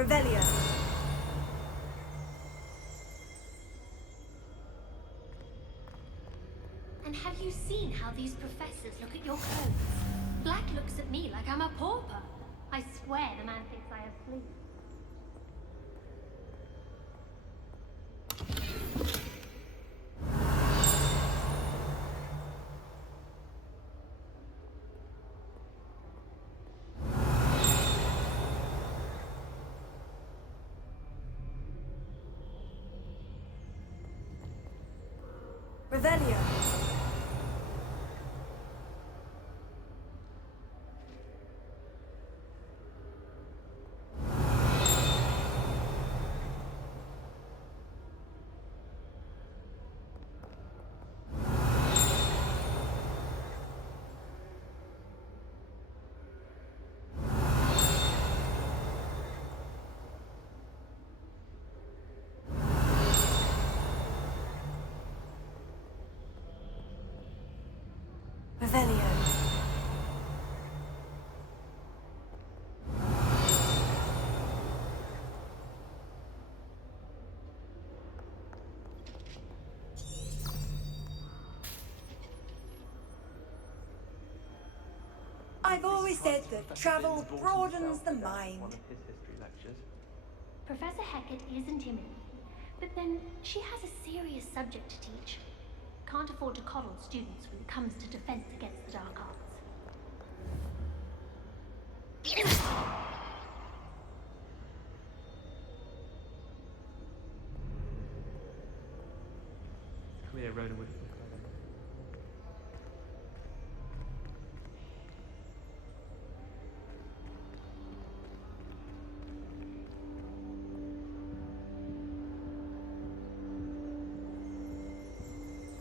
Revelio. And have you seen how these professors look at your clothes? Black looks at me like I'm a pauper. I swear the man thinks I have fleas. Revelio. Revelio. I've always said that travel broadens the mind. One of his history lectures. Professor Hecat is intimidating, but then she has a serious subject to teach. Can't afford to coddle students when it comes to defense against the dark arts. Clear, Rhoda would have been clever.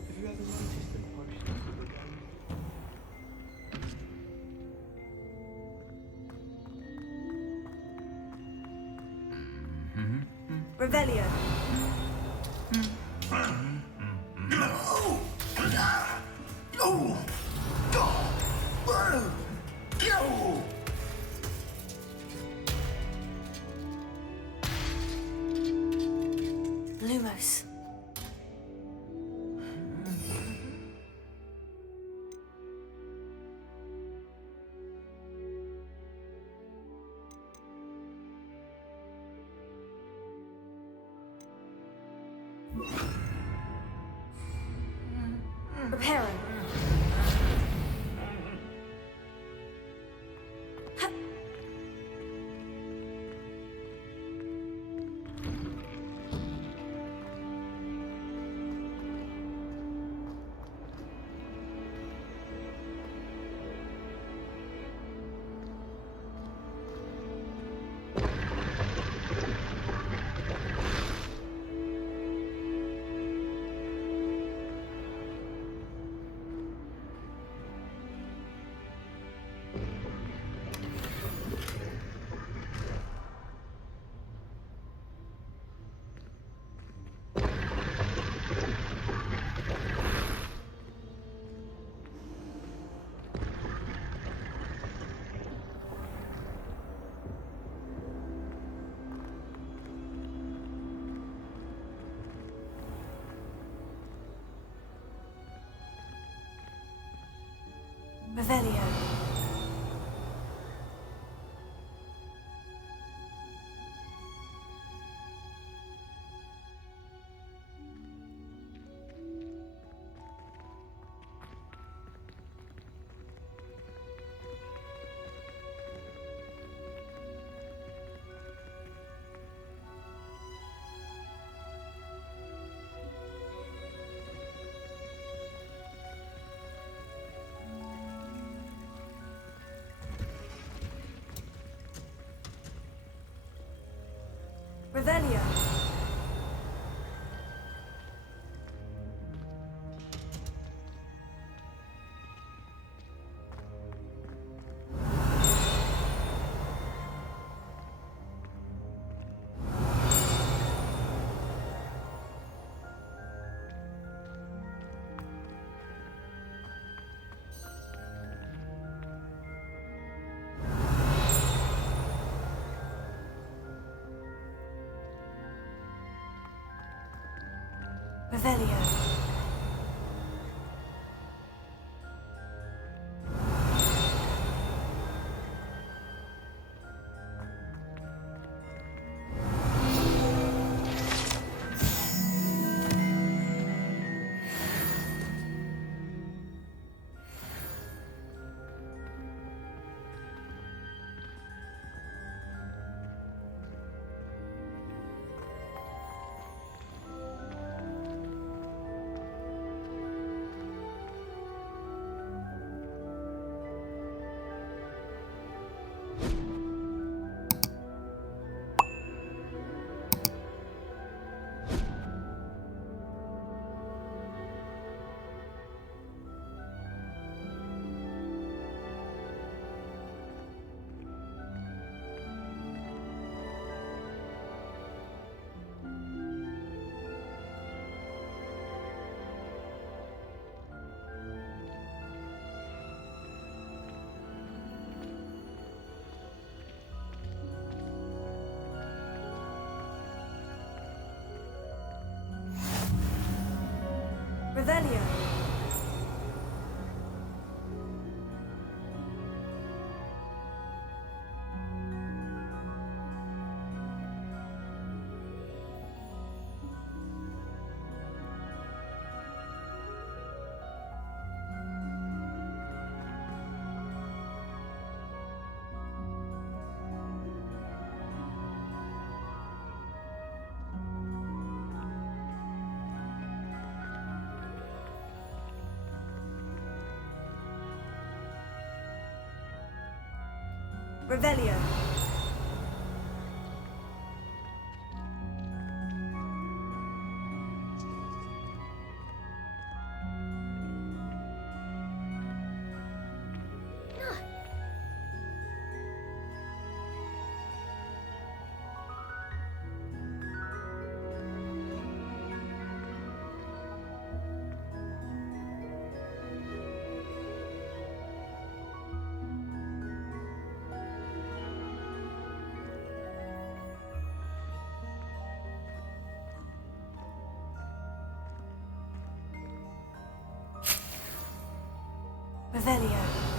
Have you ever noticed the potions with the guns? Revelio. Lumos. Repairing. Revelio. Revelio. Revelio. Revelio. Revelio. Revelio.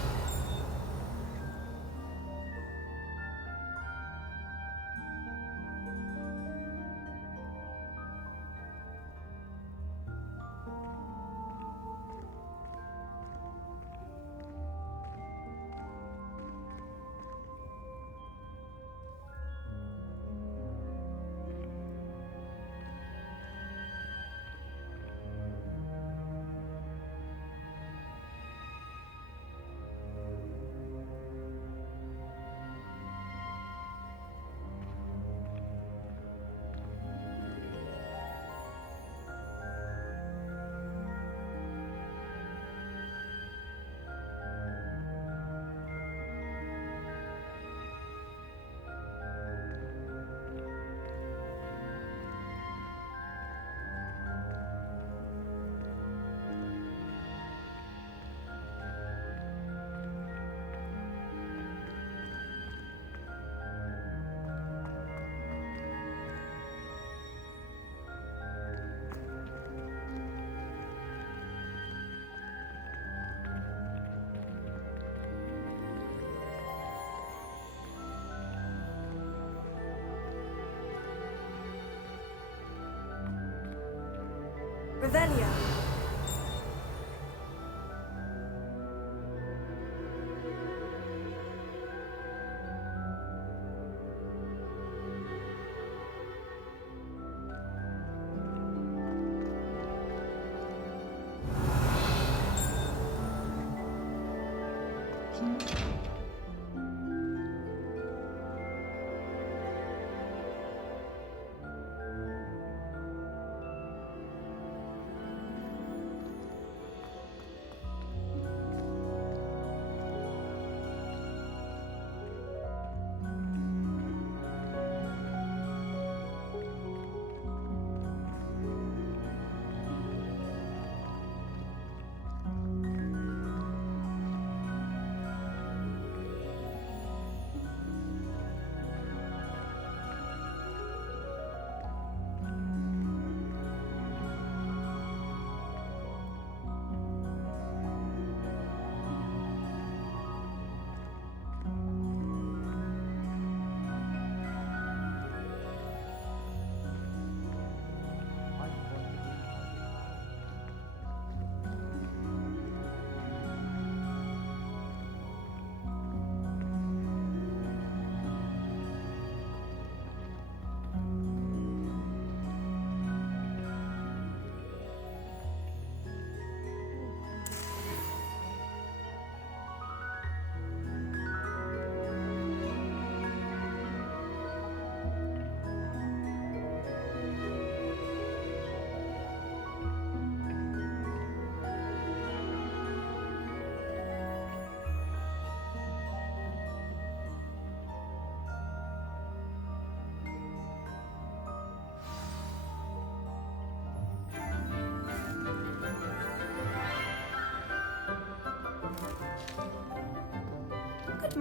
Revelio.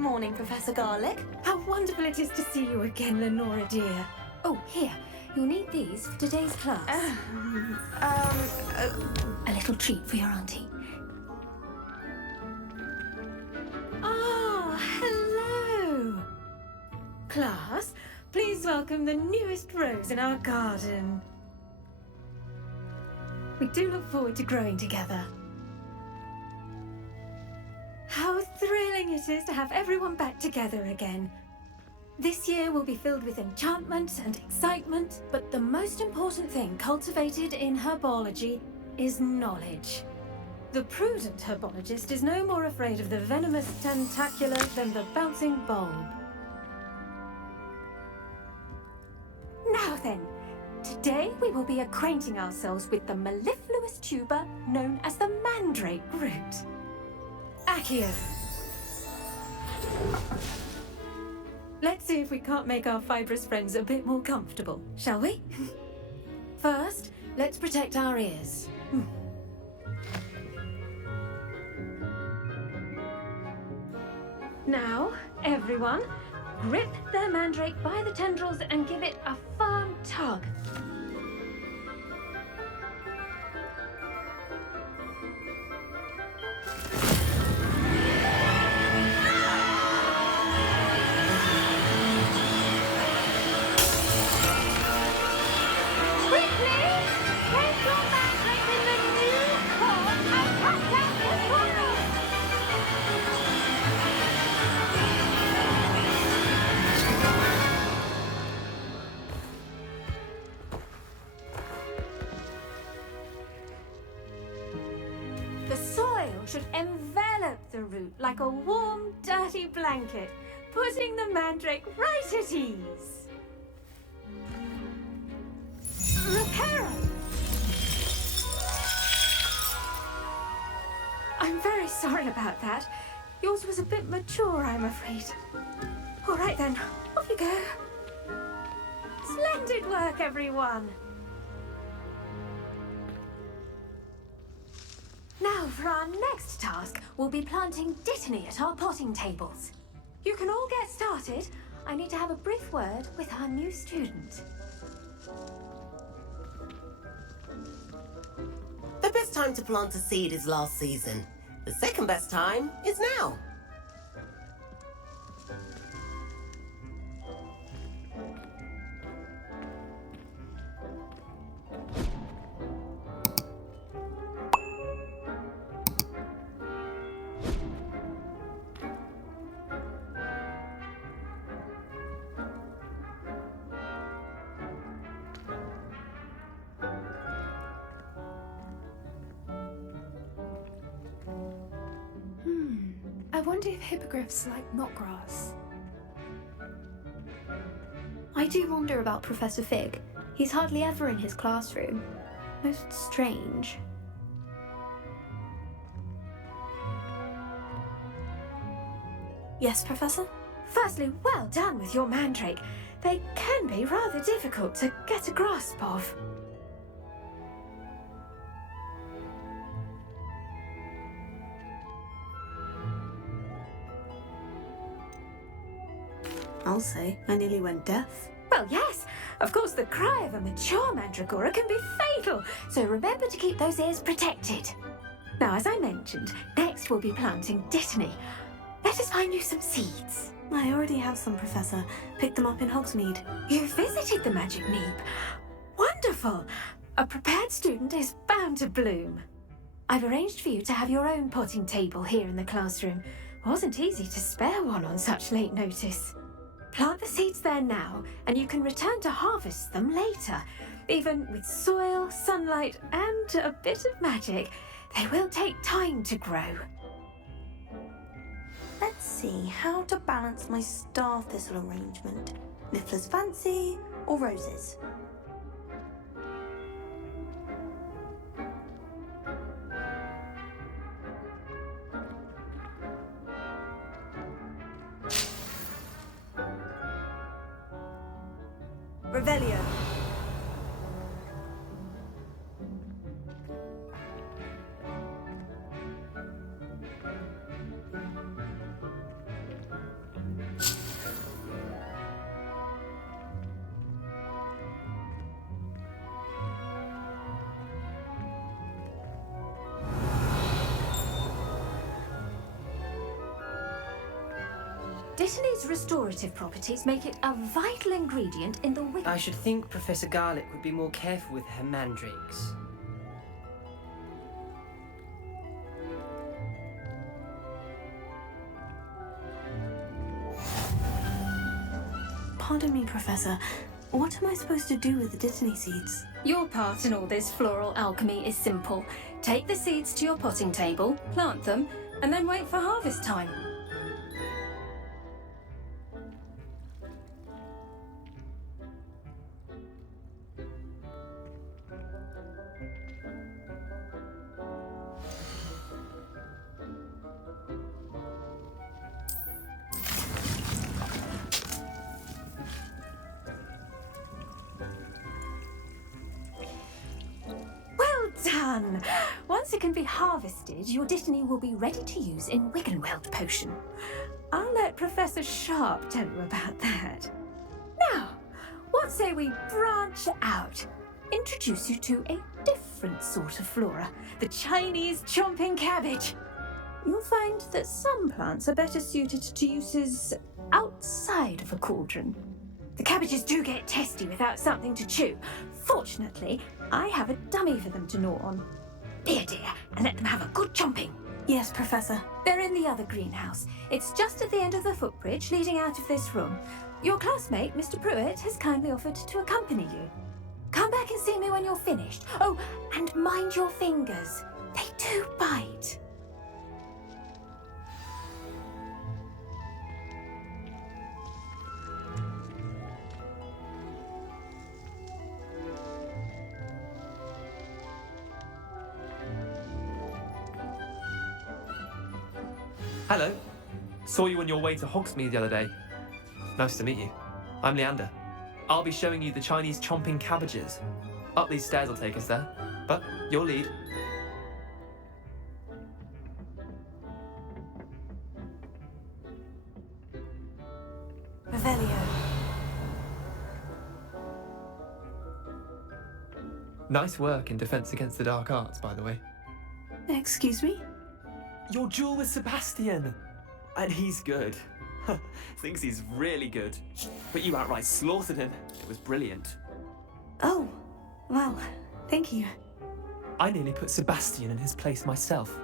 morning, Professor Garlick. How wonderful it is to see you again, Lenora dear. Oh, here. You'll need these for today's class. A little treat for your auntie. Oh, hello! Class, please welcome the newest rose in our garden. We do look forward to growing together. How thrilling it is to have everyone back together again. This year will be filled with enchantment and excitement, but the most important thing cultivated in herbology is knowledge. The prudent herbologist is no more afraid of the venomous tentacular than the bouncing bulb. Now then, today we will be acquainting ourselves with the mellifluous tuber known as the mandrake root. Accio. Let's see if we can't make our fibrous friends a bit more comfortable, shall we? First, let's protect our ears. Now, everyone, grip their mandrake by the tendrils and give it a firm tug. Should envelop the root like a warm, dirty blanket, putting the mandrake right at ease. Reparo! I'm very sorry about that. Yours was a bit mature, I'm afraid. All right then, off you go. Splendid work, everyone. Now, for our next task, we'll be planting Dittany at our potting tables. You can all get started. I need to have a brief word with our new student. The best time to plant a seed is last season. The second best time is now. I wonder if hippogriffs like knotgrass. I do wonder about Professor Fig. He's hardly ever in his classroom. Most strange. Yes, Professor? Firstly, well done with your mandrake. They can be rather difficult to get a grasp of. I'll say, I nearly went deaf. Well, yes. Of course, the cry of a mature mandragora can be fatal, so remember to keep those ears protected. Now, as I mentioned, next we'll be planting Dittany. Let us find you some seeds. I already have some, Professor. Picked them up in Hogsmeade. You visited the Magic Neep. Wonderful. A prepared student is bound to bloom. I've arranged for you to have your own potting table here in the classroom. Wasn't easy to spare one on such late notice. Plant the seeds there now, and you can return to harvest them later. Even with soil, sunlight, and a bit of magic, they will take time to grow. Let's see how to balance my star thistle arrangement. Niffler's Fancy or roses? Revelio. Dittany's restorative properties make it a vital ingredient in the I should think Professor Garlick would be more careful with her mandrakes. Pardon me, Professor. What am I supposed to do with the Dittany seeds? Your part in all this floral alchemy is simple. Take the seeds to your potting table, plant them, and then wait for harvest time. Done! Once it can be harvested, your Dittany will be ready to use in Wiggenweld Potion. I'll let Professor Sharp tell you about that. Now, what say we branch out? Introduce you to a different sort of flora, the Chinese Chomping Cabbage. You'll find that some plants are better suited to uses outside of a cauldron. The cabbages do get testy without something to chew. Fortunately, I have a dummy for them to gnaw on. Dear, and let them have a good chomping. Yes, Professor. They're in the other greenhouse. It's just at the end of the footbridge leading out of this room. Your classmate, Mr. Prewett, has kindly offered to accompany you. Come back and see me when you're finished. Oh, and mind your fingers. They do bite. Hello. Saw you on your way to Hogsmeade the other day. Nice to meet you. I'm Leander. I'll be showing you the Chinese Chomping Cabbages. Up these stairs will take us there, but your lead. Revelio. Nice work in Defense Against the Dark Arts, by the way. Excuse me? Your duel with Sebastian! And he's good. Thinks he's really good. But you outright slaughtered him. It was brilliant. Oh, well, thank you. I nearly put Sebastian in his place myself.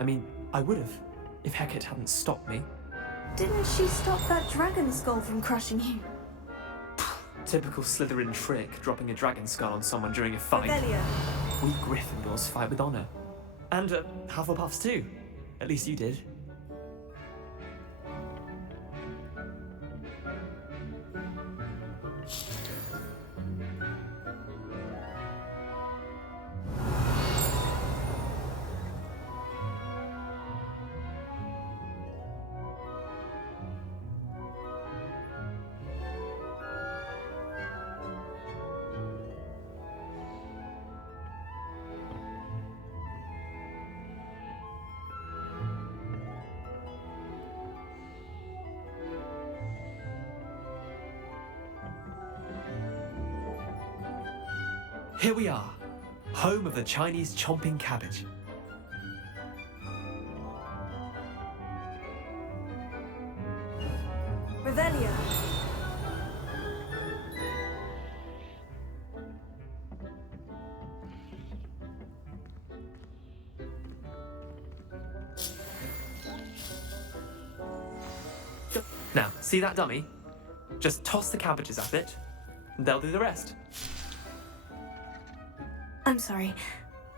I mean, I would have, if Hecate hadn't stopped me. Didn't she stop that dragon skull from crushing you? Typical Slytherin trick, dropping a dragon skull on someone during a fight. Revelio. We Gryffindors fight with honor. And Hufflepuffs too. At least you did. Here we are, home of the Chinese Chomping Cabbage. Revelio. Now, see that dummy? Just toss the cabbages at it, and they'll do the rest. I'm sorry.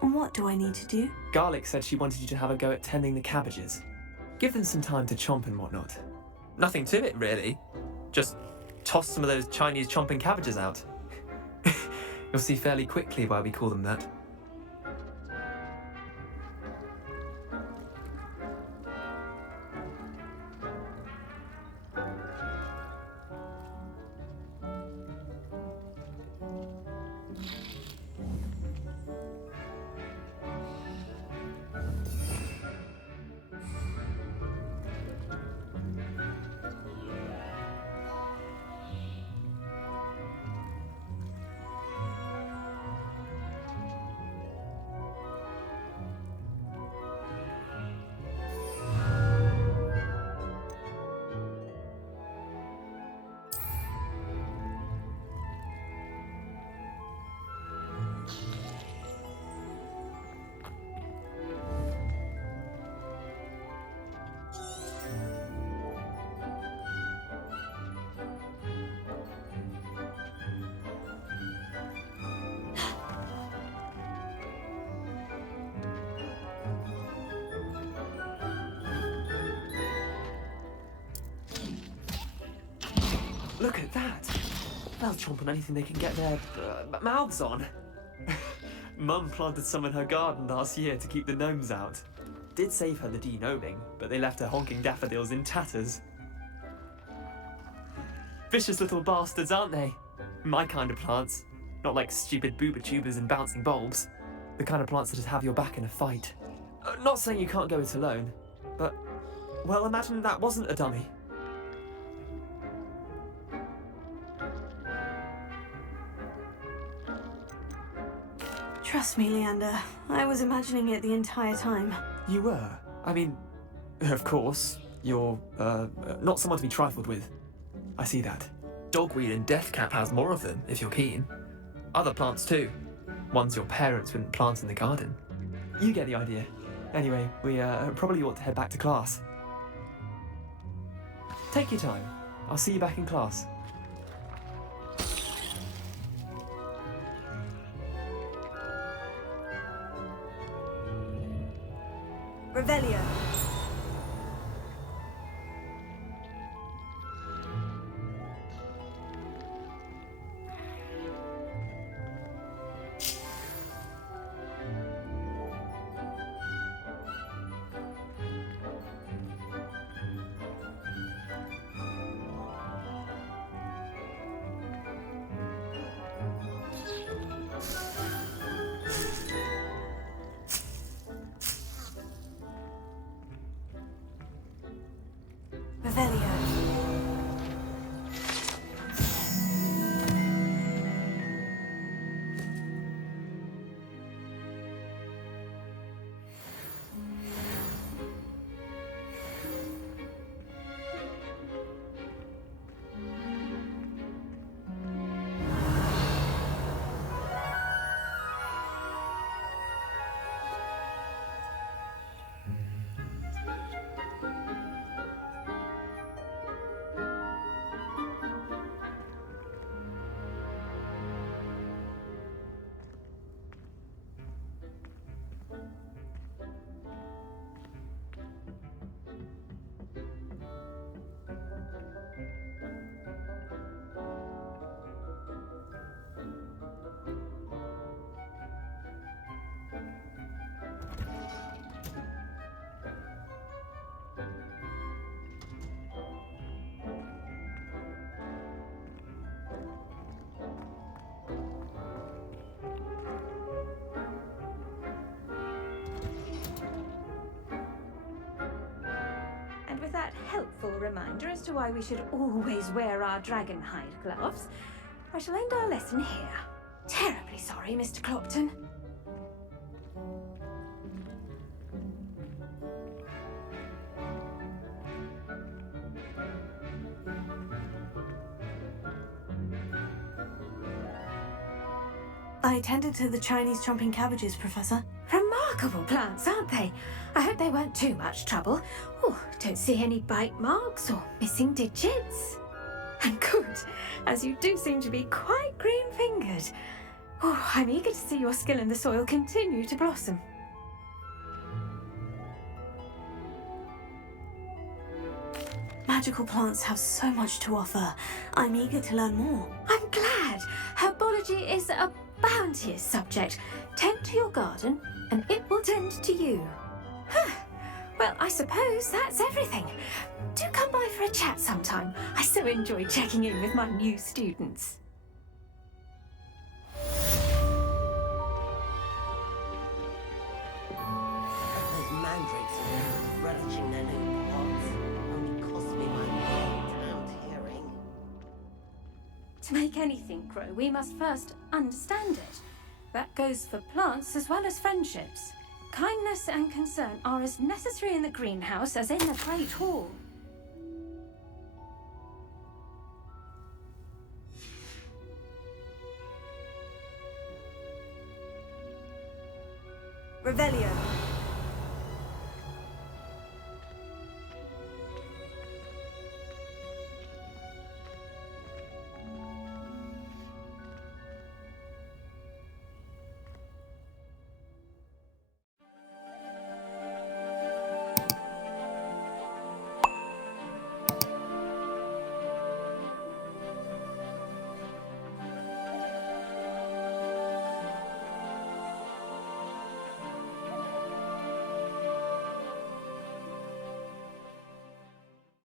What do I need to do? Garlick said she wanted you to have a go at tending the cabbages. Give them some time to chomp and whatnot. Nothing to it, really. Just toss some of those Chinese chomping cabbages out. You'll see fairly quickly why we call them that. look at that. They'll chomp on anything they can get their mouths on. Mum planted some in her garden last year to keep the gnomes out. Did save her the de-gnoming, but they left her honking daffodils in tatters. Vicious little bastards, aren't they? My kind of plants. Not like stupid booba tubers and bouncing bulbs. The kind of plants that just have your back in a fight. Not saying you can't go it alone, but, well, imagine that wasn't a dummy. Trust me, Leander. I was imagining it the entire time. You were? I mean, of course, you're, not someone to be trifled with. I see that. Dogweed and deathcap has more of them, if you're keen. Other plants too. Ones your parents wouldn't plant in the garden. You get the idea. Anyway, we probably ought to head back to class. Take your time. I'll see you back in class. Revelio. Revelio. With that helpful reminder as to why we should always wear our dragon hide gloves, I shall end our lesson here. Terribly sorry, Mr. Clopton. I tended to the Chinese Chomping Cabbages, Professor. Remarkable plants, aren't they? I hope they weren't too much trouble. Oh, don't see any bite marks or missing digits. And good, as you do seem to be quite green-fingered. Oh, I'm eager to see your skill in the soil continue to blossom. Magical plants have so much to offer. I'm eager to learn more. I'm glad. Herbology is a bounteous subject. Tend to your garden, and it will tend to you. Well, I suppose that's everything. Do come by for a chat sometime. I so enjoy checking in with my new students. Those mandrakes are relishing their new pots. Only cost me my damned hearing. To make anything grow, we must first understand it. That goes for plants as well as friendships. Kindness and concern are as necessary in the greenhouse as in the Great Hall. Revelio.